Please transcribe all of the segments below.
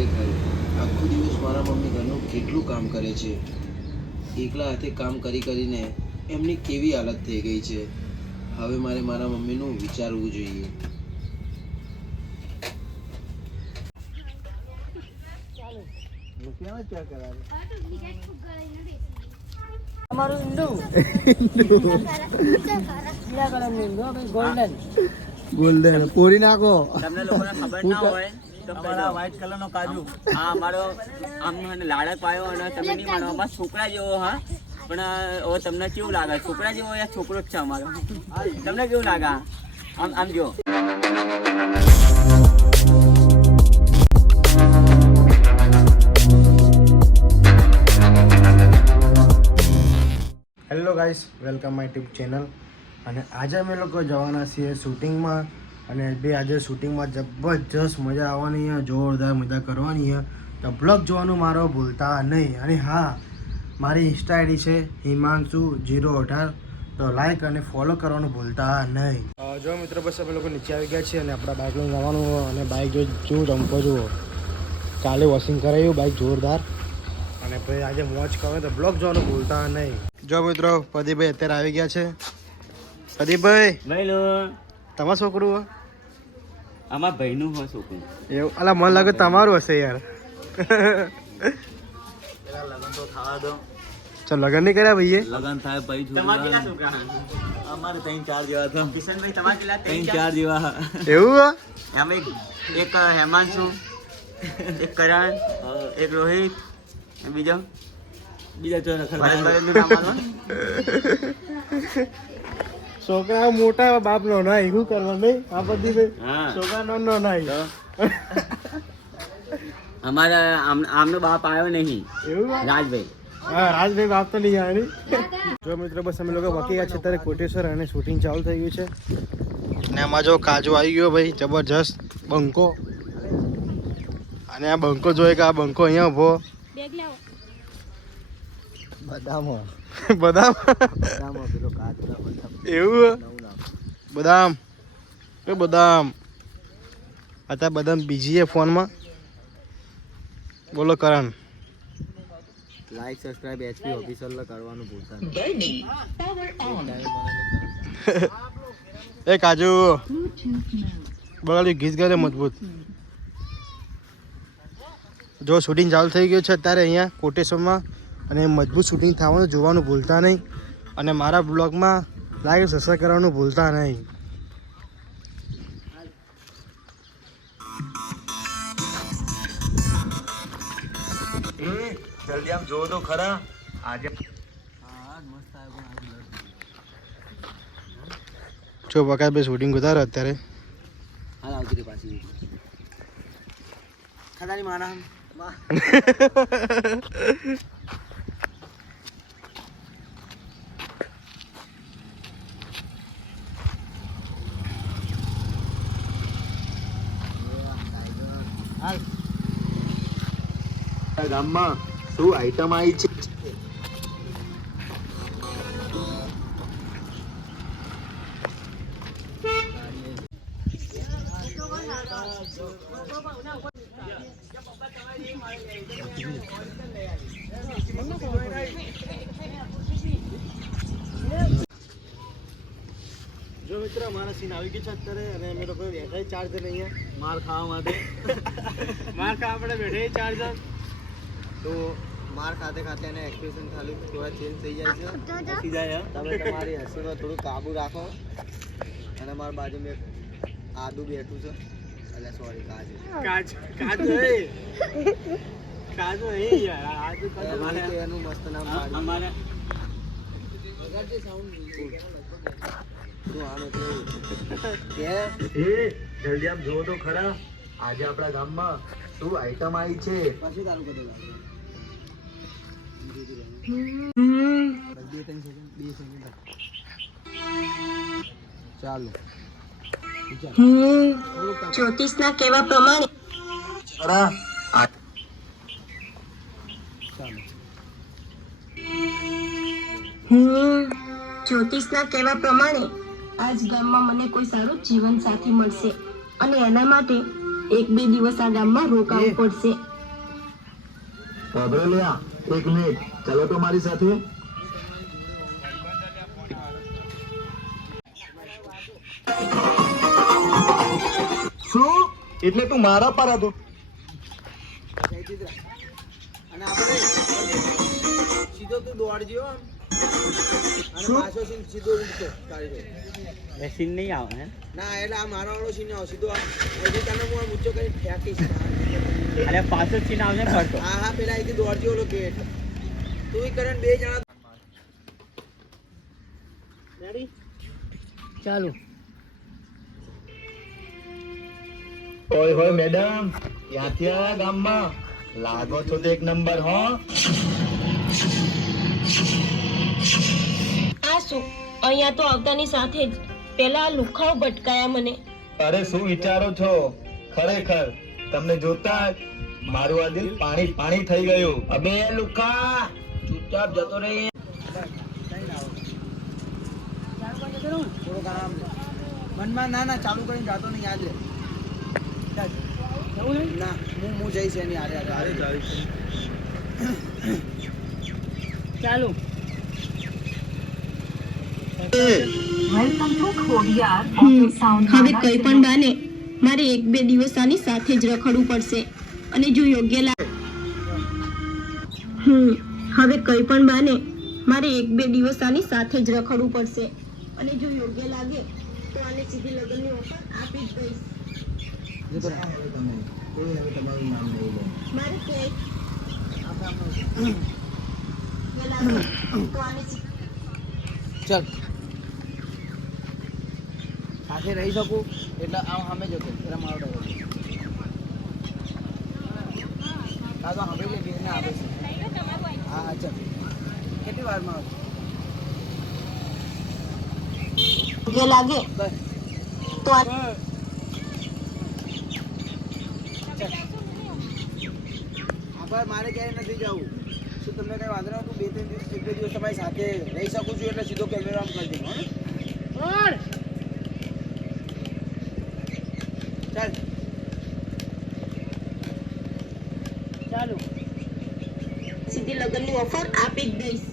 ખરેખર આખો દિવસ મારા મમ્મી ઘરનું કેટલું કામ કરે છે. એકલા હાથે કામ કરી કરીને એમની કેવી હાલત થઈ ગઈ છે. હવે મારે મારા મમ્મીનું વિચારવું જોઈએ. તમારું ઈંડુ ગોલ્ડન ગોલ્ડન પોરી નાખો. તમને લોકોને ખબર ના હોય તો પેલા વ્હાઈટ કલરનો કાજુ હા અમારો આમ મને લાડક પાયો અને તમે નહીં માનો અમારા છોકરા જેવો હા પણ હવે તમને કેવું લાગે છોકરા જેવો યા છોકરો જ છે અમારો તમને કેવું લાગે આમ આમ જો hello guys, welcome my YouTube channel. અને આજે અમે લોકો જવાના છીએ શૂટિંગમાં. અને બે આજે શૂટિંગમાં જબરજસ્ત મજા આવવાની છે, જોરદાર મજા કરવાની છે. તો બ્લોગ જોવાનું મારો ભૂલતા નહીં. અને હા, મારી ઇન્સ્ટા આઈડી છે himanshu018, તો લાઈક અને ફોલો કરવાનું ભૂલતા નહીં. જો મિત્રો, બસ અમે લોકો નીચે આવી ગયા છીએ અને આપણા બાઇક લઈને જવાનું. અને બાઇક જો ચમકો જુઓ, કાલે વોશિંગ કરાવ્યું બાઇક જોરદાર. અને ભાઈ આજે મોજ કરો તો બ્લોગ જોવાનું ભૂલતા નહીં. જો મિત્રો, પ્રદીપભાઈ અત્યારે આવી ગયા છે. પ્રદીપભાઈ, ભાઈ લો તમારું છોકરું હો? આમાં ભાઈનું હોય છોકરું એવું? અલા મને લાગે તમારું હશે યાર. પેલા લગન તો થવા દો. ચાલ, લગન નહીં કર્યા ભાઈએ? લગન થાય ભાઈ તમારા કેટલા છોકરા? અમારે 3-4 જેવા હતા. કિશનભાઈ તમારા કેટલા? 3-4 જેવા. એવું હો? એમ એક હેમાંશુ, એક કરણ, એક રોહિત, બીજા છોકરા મોટા બાપ નો ના એવું કરવા નહીં. આ બધી છોકરા નો નહીં. અમારા આમનો બાપ આવ્યો નહીં. એવું? રાજભાઈ. હા, રાજભાઈ બાપ તો નહીં આવે. જો મિત્રો, બસ અમે લોકો વકી ગયા છે અત્યારે કોટેશ્વર અને શૂટિંગ ચાલુ થઈ ગયું છે. અને આમાં જો કાજુ આવી ગયો ભાઈ, જબરજસ્ત બંકો. અને આ બંકો જોઈએ કે આ બંકો અહીંયા ઉભો. બદામ બદામ એવું? બદામ એ બદામ અત્યારે બદામ બીજી છે ફોનમાં. બોલો કરણ. લાઈક સબસ્ક્રાઇબ એચપી ઓફિશિયલ કરવાનું ભૂલતા એ કાજુ બગાડી ગીત ગારે મજબૂત. જો શૂટિંગ ચાલુ થઈ ગયું છે અત્યારે અહીંયા કોટેશ્વરમાં. અને મજબૂત શૂટિંગ થવાનું જોવાનું ભૂલતા નહીં. અને મારા બ્લોગમાં લાઈક સબસ્ક્રાઈબ કરવાનું ભૂલતા નહીં. જલ્દી આમ જો તો ખરા આજે જો બકાભાઈ શૂટિંગ ઉતારો અત્યારે. હાલ આવતી રે પાછી ખરાની મારા ગામમાં શું આઈટમ આવી છે? જો મિત્ર, અમારા સીન આવી ગયું છે અત્યારે. અને અમે લોકો બેઠા 4 જણ અહીંયા માર ખાવા માટે માર ખાવા આપણે બેઠા 4 જણ. તો માર ખાતે ખાતે એને એક્સપ્રેશન ખાલી થોડા ચેન્જ થઈ જાય છે. થઈ જાય તમે તમારી હસીમાં થોડું કાબુ રાખો. અને મારા બાજુમાં એક આદુ બેઠું છે. એટલે સોરી કાજુ કાજુ એ યાર આદુ અમારે તો એનું મસ્ત નામ અમારે તું આનો કેવું કે જલ્દી આમ જો તો ખરા આજે આપણા ગામમાં શું આઈટમ આવી છે? પછી તારું કદે ચાલો જ્યોતિષના કહેવા પ્રમાણે જ્યોતિષના કહેવા પ્રમાણે આજ ગામમાં મને કોઈ સારું જીવન સાથી મળશે અને એના માટે 1-2 દિવસ આ ગામમાં રોકાવું પડશે. સાંભળ્યા? 1 મિનિટ, ચાલો તો મારી સાથે. શું? એટલે તું મારા પર હતો? અને આપણે સીધો તું દોડજો આમ અને પાછો સીધો ઉડતો તારી જોડે. એ સીન નહીં આવે હે ના એટલે આ મારો વાળો સીન આવ સીધો આમ હજી તને હું આમ ઊંચો કરી ફેંકીશ. અરે પાછો સીન આવશે ફરતો. હા હા પેલા અહીંથી દોડજો ઓલો ગેટ તું કરે બે જણા. ચાલુ. ઓય હોય મેડમ, ક્યાંથી આયા ગામમાં? લાગો છો તો 1 નંબર હો. આ શું? અહીંયા તો આવતાની સાથે જ પેલા આ લુખાઓ ભટકાયા મને. અરે શું વિચારો છો? ખરેખર તમને જોતા જ મારું આ દિલ પાણી પાણી થઈ ગયું. અબે લુખા ચૂપચાપ જતો રહી. થોડું કામ મનમાં ના ના ચાલુ કરીને જાતો નહીં યાદ રહે. ના હું જઈશ એની હારે હારે જઈશ. ચાલુ. હવે કઈ પણ બાને મારે 1-2 દિવસ આની સાથે જ રખડવું પડશે અને જો યોગ્ય લાગે હવે કઈ પણ બાને મારે 1-2 દિવસ આની સાથે જ રખડવું પડશે અને જો યોગ્ય લાગે તો આને સીધી લગ્નની ઓફર આપી જ દઈશ. મારે ચાલ સાથે રહી શકું એટલે આમ સામે જતો એટલે મારો ડર. હા તો સાંભળી લે બેન આવે છે. હા હા ચાલ કેટલી વારમાં આવશે? યોગ્ય લાગે બસ તો આ આભાર. મારે ક્યાંય નથી જવું. શું તમને કઈ વાંધો નતું? 2-3 દિવસ 1-2 દિવસ તમારી સાથે રહી શકું છું એટલે સીધો કેમેરા આમ કરી દઉં. ચાલ ચાલુ. સીધી લગ્નની ઓફર આપી જ દઈશ.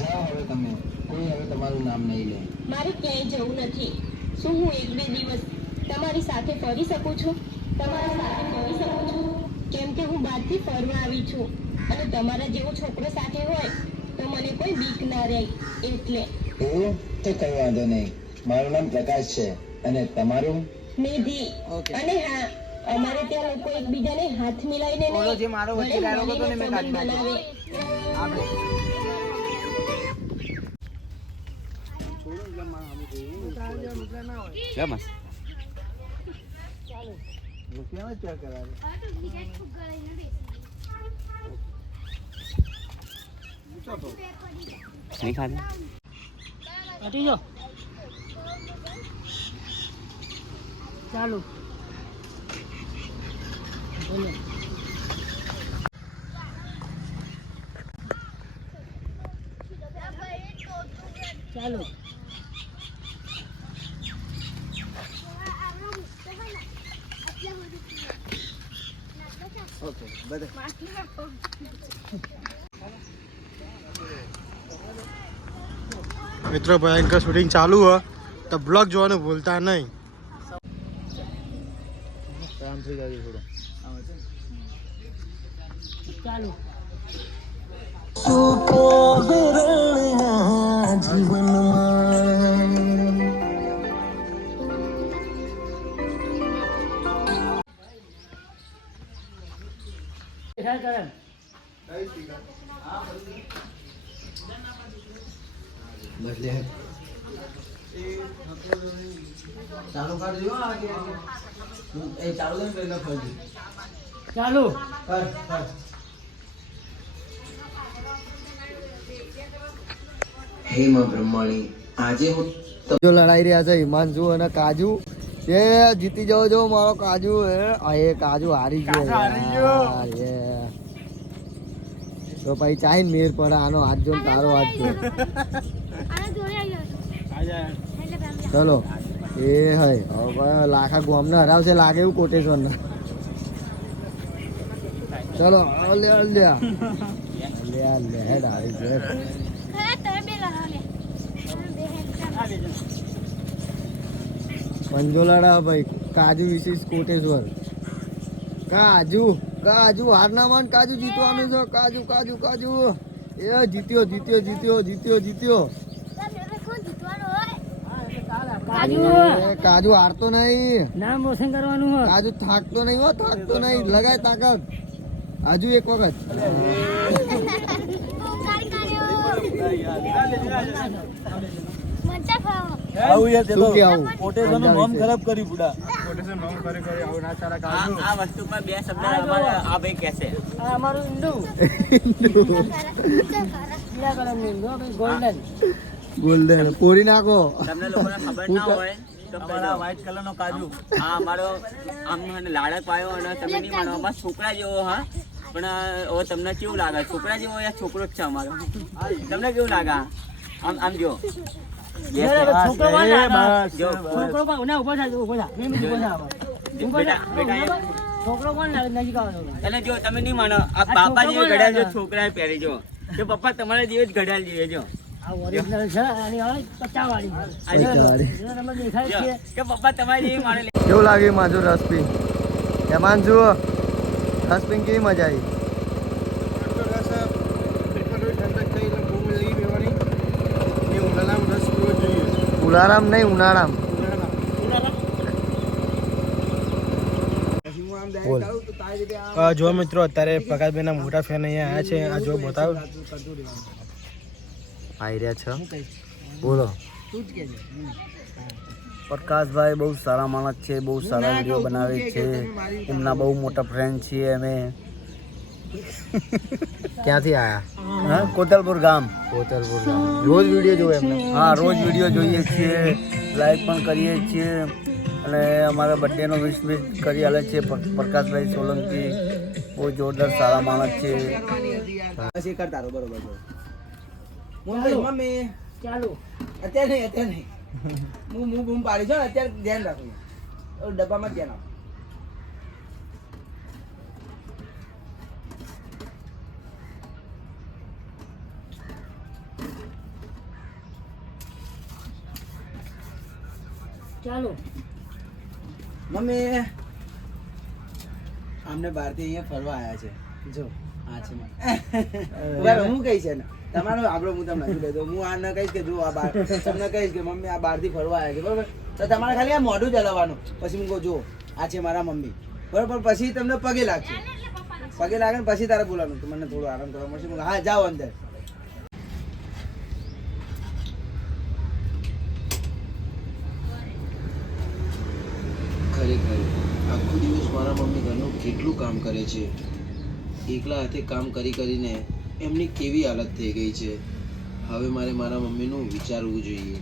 જાઓ હવે તમે, કોઈ હવે તમારું નામ નહીં લે. મારે ક્યાંય જવું નથી. શું હું 1-2 દિવસ તમારી સાથે ફરી શકું છું? તમારા સાથે ફરી શકું છું કેમ કે હું બહારથી ફરવા આવી છું અને તમારા જેવો છોકરો સાથે હોય તો મને કોઈ બીક ના રહે એટલે. એવું તો કઈ વાંધો નહીં. મારું નામ પ્રકાશ છે અને તમારું? નિધિ. અને હા, અમારે ત્યાં લોકો એકબીજાને હાથ મિલાવીને ઓલો જે મારો વચ્ચે ડાયલોગ હતો ને મેં કાઢી નાખ્યો. આપણે કેમ હશે? રૂપિયામાં ચેક કરાવે. નહીં ખાધું? હટી જાઓ. ચાલુ. બોલો. ચાલુ. ઓકે બધા મિત્રો ભયંકર શૂટિંગ ચાલુ હોય તો બ્લોગ જોવાનું ભૂલતા નહીં. કામ થઈ જાય થોડું. ચાલુ. બસ લે ચાલુ કરજો. એ ચાલુ ને પહેલા ફરજો. ચાલુ. કર કર. હે માં બ્રહ્માણી, આજે હું જો લડાઈ રહ્યા છે હિમાંશુ અને કાજુ. એ જીતી જાવ જો મારો કાજુ. એ કાજુ હારી ગયો યાર. તો પછી ચાહી મેર પડે આનો હાથ જો તારો હાથ જો. ચલો એ હય હવે લાખા ગોમને હરાવશે લાગે એવું કોટેશ્વરને. ચલો લે લે હેડ આવી છે. પંજોલાડા ભાઈ કાજુ વિશેષ કોટેશ્વર. કાજુ કાજુ હાર ના માન, કાજુ જીતવાનું છે. કાજુ કાજુ કાજુ એ જીત્યો જીત્યો જીત્યો જીત્યો જીત્યો. કાજુ એ કાજુ હારતો નહીં, નામ રોશન કરવાનું હોય. કાજુ થાકતો નહીં હો, થાકતો નહીં. લગાય તાકાત હજુ એક વખત. શું કે આવું? કોટેશ્વરનું નામ ખરાબ કરી બુડા. આ વસ્તુ પર બે શબ્દ અમારા આ ભાઈ કહેશે. આ અમારું ઈંડું પીળા કલરનું ઈંડું હો ભાઈ, ગોલ્ડન. ગોલ્ડન પોરી નાખો. તમને લોકોને ખબર ના હોય તો અમારા વ્હાઈટ કલર નો કાજુ. આ અમારો આમ અને લાડક પાયો અને તમે નહીં માનો અમારા છોકરા જેવો હા, પણ હવે તમને કેવું લાગે છોકરા જેવો યા છોકરો જ છે અમારો? તમને કેવું લાગે? આમ આમ જો છોકરો કોણ લાગે? જો છોકરો કોણ? ના, ઉભો થા, ઉભો થા. બે મિનિટ ઉભો થા આમાં. ઉભો થા. બેટા, છોકરો કોણ લાગે? નજીક આવવાનો. એટલે જો તમે નહીં માનો આ બાપા જેવી ઘડિયાળ જો છોકરાએ પહેરી જો, જો પપ્પા તમારા જેવી જ ઘડિયાળ જોઈએ જો. આ ઓરિજિનલ છે અને હવે 50 વાળી છે. વાળી. જો તમને દેખાય જો, છે. કે પપ્પા તમારી જેવી મારે કેવું લાગ્યું માજુ રસપી? એમાં જુઓ રસપી કેવી મજા આવી. ઉનાળામ નહીં ઉનાળામ. જો મિત્રો અત્યારે પ્રકાશભાઈના મોટા ફેન અહીંયા આવ્યા છે. આ જો બતાવો આવી રહ્યા છે. બોલો. પ્રકાશભાઈ બહુ સારા માણસ છે, બહુ સારા વિડીયો બનાવે છે. એમના બહુ મોટા ફ્રેન્ડ છીએ અમે. ક્યાંથી આયા? હા, કોતલપુર ગામ. કોતલપુર ગામ. રોજ વિડીયો જોવે એમને? હા, રોજ વિડીયો જોઈએ છીએ, લાઈક પણ કરીએ છીએ અને અમારા બર્થડેનો વિશ કરી આલે છે. પ્રકાશભાઈ સોલંકી બહુ જોરદાર સારા માણસ છે. કરતા રહો, બરોબર છે. મમ્મી ચાલો. અત્યારે નહીં હું બૂમ પાડી છું ને, અત્યારે ધ્યાન રાખું. ડબ્બામાં જ ધ્યાન આપો. ચાલો. મમ્મી અમને બહારથી અહીંયા ફરવા આવ્યા છે. જો આ છે બરાબર. હું કહીશ ને તમારો આપણો હું તમને નથી લેતો. હું આ ન કહીશ કે જો આ બાર તમને કહીશ કે મમ્મી આ બહારથી ફરવા આવ્યા છે, બરાબર? તો તમારે ખાલી આ મોઢું ચલાવવાનું. પછી હું કહું જો આ છે મારા મમ્મી, બરાબર? પછી તમને પગે લાગશે. પગે લાગે ને પછી તારે બોલવાનું તો મને થોડો આરામ કરવા મળશે. હું કહું, હા જાઓ અંદર. ખરેખર આખો દિવસ મારા મમ્મી ઘરનું કેટલું કામ કરે છે. એકલા હાથે કામ કરી કરીને એમની કેવી હાલત થઈ ગઈ છે. હવે મારે મારા મમ્મીનું વિચારવું જોઈએ.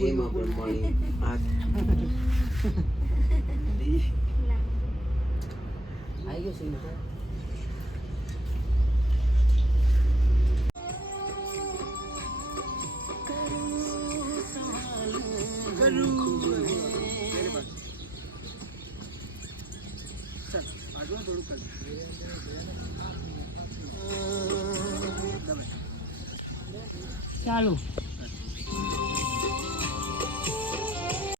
હે મા બ્રહ્માણી, આવી ગયો છે. ચાલો.